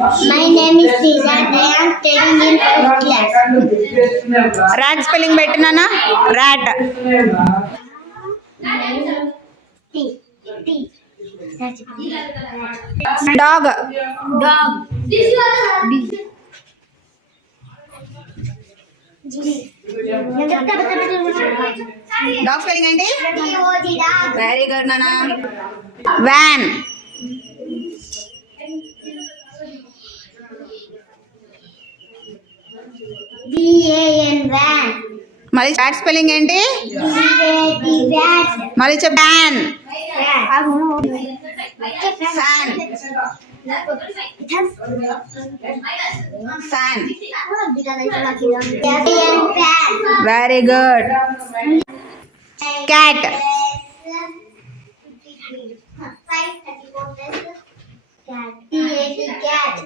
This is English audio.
My name is Nizat. I am studying in 4th class. rat spelling పెట్టినానా rat T. T. dog Dog. G. dog spelling ఏంటి Dog. Very good నానా van V-A-N. Van. మళ్ళీ rat spelling ఏంటి V-A-T. Vat. మళ్ళీ చెప్పు van Fan. fan F-A-N. Fan. very good cat Cat. T-A-T. Cat.